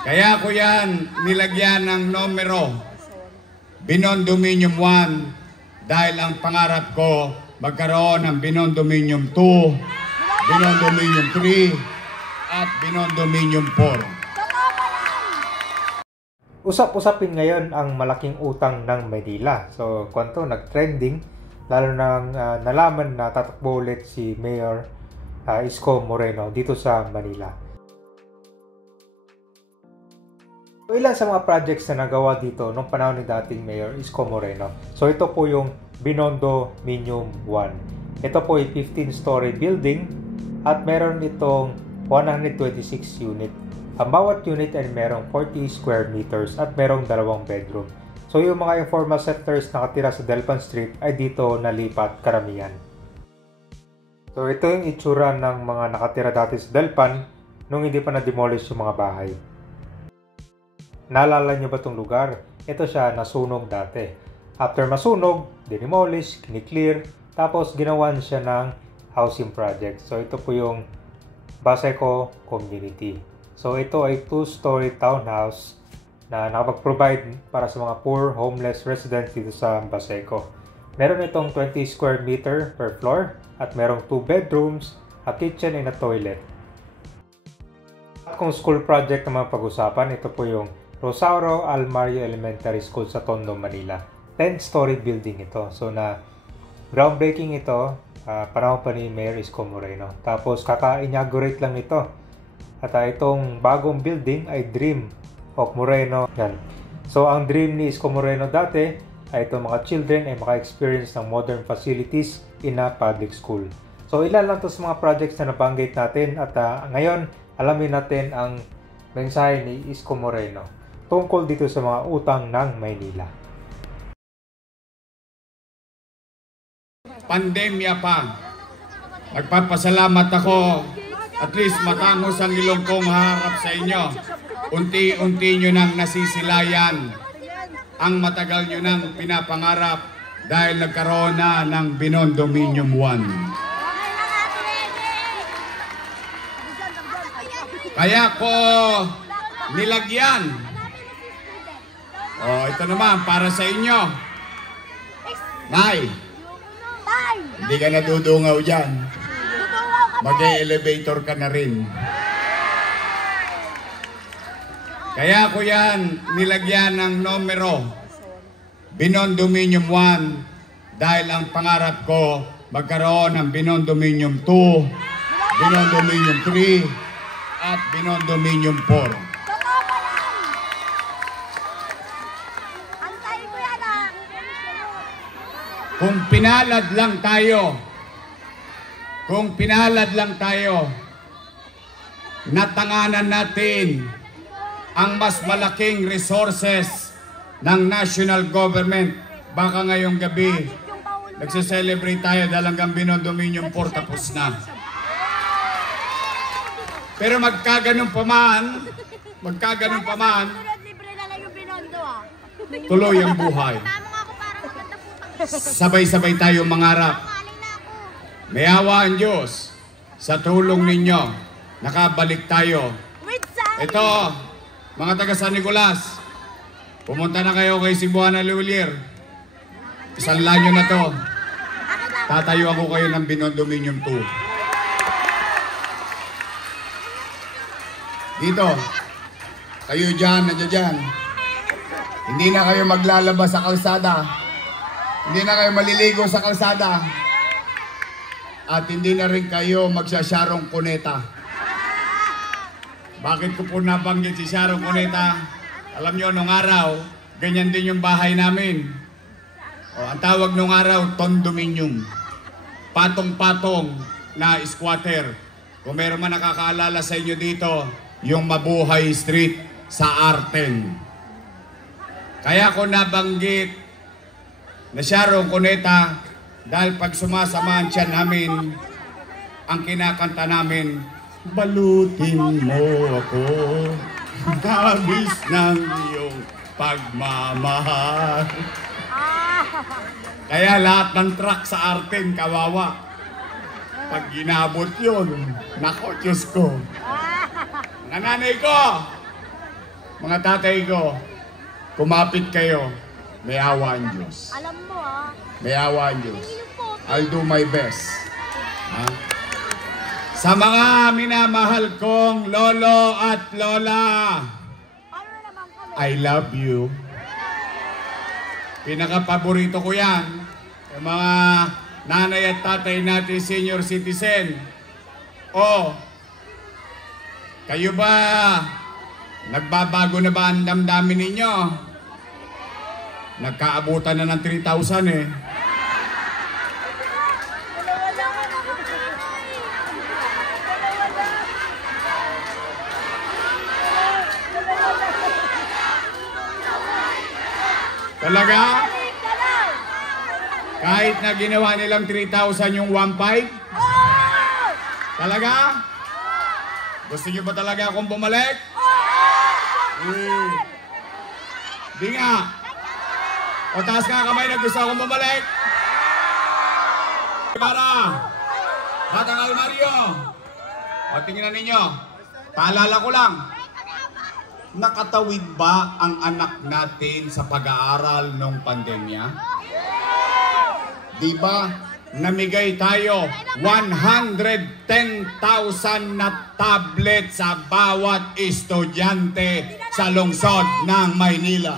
Kaya ko yan nilagyan ng numero, Binondominium 1, dahil ang pangarap ko magkaroon ng Binondominium 2, Binondominium 3, at Binondominium 4. Usap-usapin ngayon ang malaking utang ng Maynila. So, kwanto nag-trending, lalo nang nalaman na tatakbo ulit si Mayor Isko Moreno dito sa Manila. So, ilan sa mga projects na nagawa dito nung panahon ni dating Mayor Isko Moreno. So, ito po yung Binondominium 1. Ito po ay 15-story building at meron itong 126 unit. Ang bawat unit ay merong 40 square meters at merong 2 bedroom. So, yung mga informal settlers na nakatira sa Delpan Street ay dito nalipat karamihan. So, ito yung itsura ng mga nakatira dati sa Delpan nung hindi pa na-demolish yung mga bahay. Naalala nyo ba itong lugar? Ito siya nasunog dati. After masunog, dinemolish, kini-clear, tapos ginawan siya ng housing project. So ito po yung Baseco Community. So ito ay 2-story townhouse na nakapag-provide para sa mga poor homeless residents dito sa Baseco. Meron itong 20 square meter per floor at merong 2 bedrooms, a kitchen and a toilet. At kung school project naman pag-usapan, ito po yung Rosauro Almario Elementary School sa Tondo, Manila. 10-story building ito. So na groundbreaking ito, panahon pa ni Mayor Isko Moreno. Tapos kaka-inaugurate lang ito. At itong bagong building ay dream of Moreno. Yan. So ang dream ni Isko Moreno dati ay itong mga children ay maka-experience ng modern facilities in a public school. So ilan lang to sa mga projects na nabanggit natin at ngayon alamin natin ang mensahe ni Isko Moreno tungkol dito sa mga utang ng Maynila. Pandemya pa. Nagpapasalamat ako. At least matangos ang ilong kong harap sa inyo. Unti-unti nyo nang nasisilayan ang matagal nyo nang pinapangarap dahil nagkaroon na ng Binondominium 1. Kaya ko nilagyan. Ito naman para sa inyo. Nay, hindi ka nadudungaw dyan. Mag-e-elevator ka na rin. Kaya ko yan nilagyan ng numero, Binondominium 1, dahil ang pangarap ko magkaroon ng Binondominium 2, Binondominium 3, at Binondominium 4. Kung pinalad lang tayo, natanganan natin ang mas malaking resources ng national government. Baka ngayong gabi, nagse-celebrate tayo dahil hanggang Binondominium 4 tapos na. Pero magkaganon pa man, tuloy ang buhay. Sabay-sabay tayo mangarap. May awa ang Diyos. Sa tulong ninyo, nakabalik tayo. Ito, mga taga San Nicolas, pumunta na kayo kay Cebuana Lulier. Isang lanyo na to. Tatayo ako kayo ng Binondominium 2. Dito, kayo dyan, nandiyan dyan. Hindi na kayo maglalabas sa kalsada. Hindi na kayo maliligo sa kalsada. At hindi na rin kayo magsasarong kuneta. Bakit ko po nabanggit si Sharon Cuneta? Alam nyo, nung araw, ganyan din yung bahay namin. Ang tawag nung araw, Tondominium. Patong-patong na squatter. Kung meron man nakakaalala sa inyo dito, yung Mabuhay Street sa Arten. Kaya ko nabanggit na Sharon Cuneta dahil pag sumasama ang tiyan namin, ang kinakanta namin, balutin mo ako, tamis ng iyong pagmamahal. Kaya lahat ng truck sa Arten, kawawa. Pag ginabot yun, nako, Diyos ko. Nanay ko, Mga tatay ko, kumapit kayo. May awa ang Diyos. Alam mo ah. May awa ang Diyos. I'll do my best. Ha? Sa mga minamahal kong lolo at lola, Ano naman kami? I love you. Pinaka-paborito ko yan. Yung mga nanay at tatay natin, senior citizen. O, kayo ba, nagbabago na ba ang damdamin ninyo? Nagkaabutan na ng 3,000 eh. Talaga? Kahit na ginawa nilang 3,000 yung 1,500? Talaga? Gusto niyo ba talaga akong bumalik? Di nga. O taas ka kamay na gusto akong bumalik. Para, Batang Almario. O tingnan ninyo. Paalala ko lang. Nakatawid ba ang anak natin sa pag-aaral nung pandemya? Di ba? Namigay tayo 110,000 na tablet sa bawat estudyante sa lungsod ng Maynila.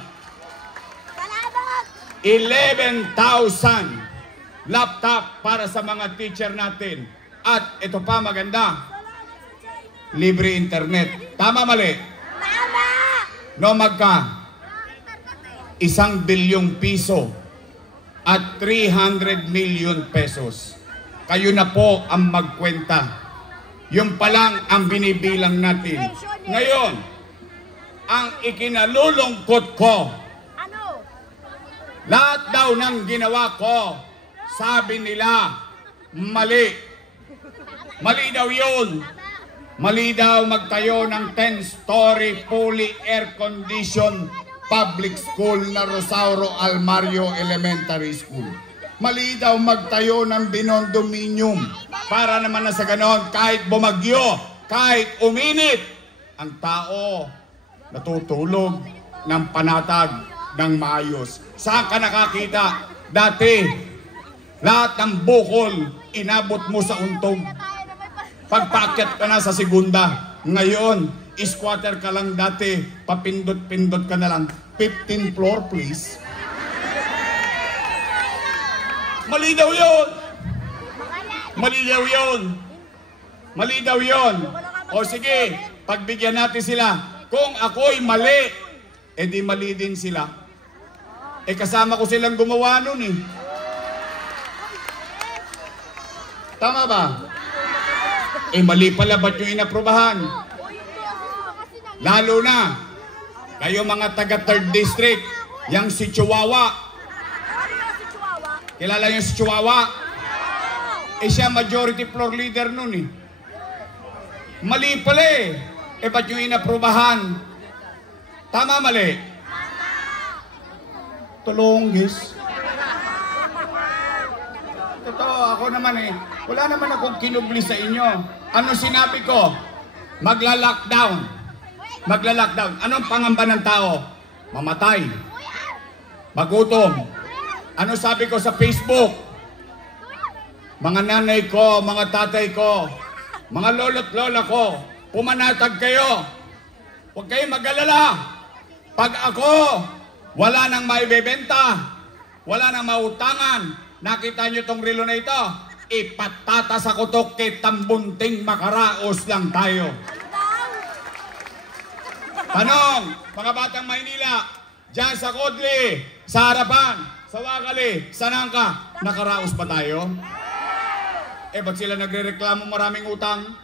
11,000 laptop para sa mga teacher natin. At ito pa maganda, libre internet. Tama mali? No, magka 1 bilyong piso at 300 million pesos. Kayo na po ang magkwenta. Yung pa lang ang binibilang natin. Ngayon, ang ikinalulungkot ko, Ano? lahat daw ng ginawa ko, sabi nila, mali. Mali daw yun. Mali daw magtayo ng 10-story fully air-conditioned public school na Rosauro Almario Elementary School. Mali daw magtayo ng binondominium para naman na sa ganon kahit bumagyo, kahit uminit, ang tao natutulog ng panatag ng maayos. Saan ka nakakita? Dati, lahat ng bukol inabot mo sa untog. Pagpaakyat ka na sa segunda. Ngayon, squatter ka lang dati, papindot-pindot ka na lang. 15th floor, please. Mali daw yun! Mali daw yun! Mali daw yun! O sige, pagbigyan natin sila. Kung ako'y mali, edi mali din sila. Eh kasama ko silang gumawa nun eh. Tama ba? Eh mali pala ba't yung inaprobahan? Lalo na, kayo mga taga 3rd District, yang si Chihuahua. Kilala yung si Chihuahua? Eh siya majority floor leader nun eh. Mali pala eh. Eh ba't yung inaprobahan? Tama mali? Tulonggis. Totoo, ako naman eh. Wala naman akong kinubli sa inyo. Ano sinabi ko? Magla-lockdown. Magla-lockdown. Anong pangamba ng tao? Mamatay. Magutom. Ano sabi ko sa Facebook? Mga nanay ko, mga tatay ko, mga lolo't lola ko, pumanatag kayo. Huwag kayong mag-alala. Pag ako, wala nang maibebenta, wala nang mautangan, nakita nyo tong relo na ito, ipatata sa kutok kay tambunting makaraos lang tayo. Tanong, mga batang Maynila, dyan sa Kodli, sa Harapan, sa Wakali, sa Nangka, nakaraos ba tayo? Eh, ba't sila nagre-reklamo maraming utang?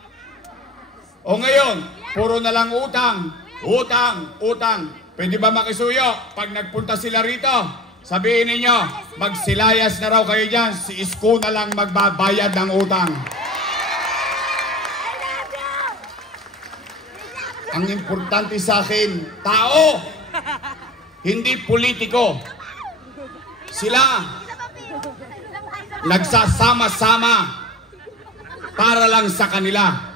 O ngayon, puro na lang utang, utang, utang. Pwede ba makisuyo? Pag nagpunta sila rito, sabihin ninyo, magsilayas na raw kayo dyan, si Isko na lang magbabayad ng utang. Ang importante sa akin, tao, hindi politiko. Sila, nagsasama-sama para lang sa kanila.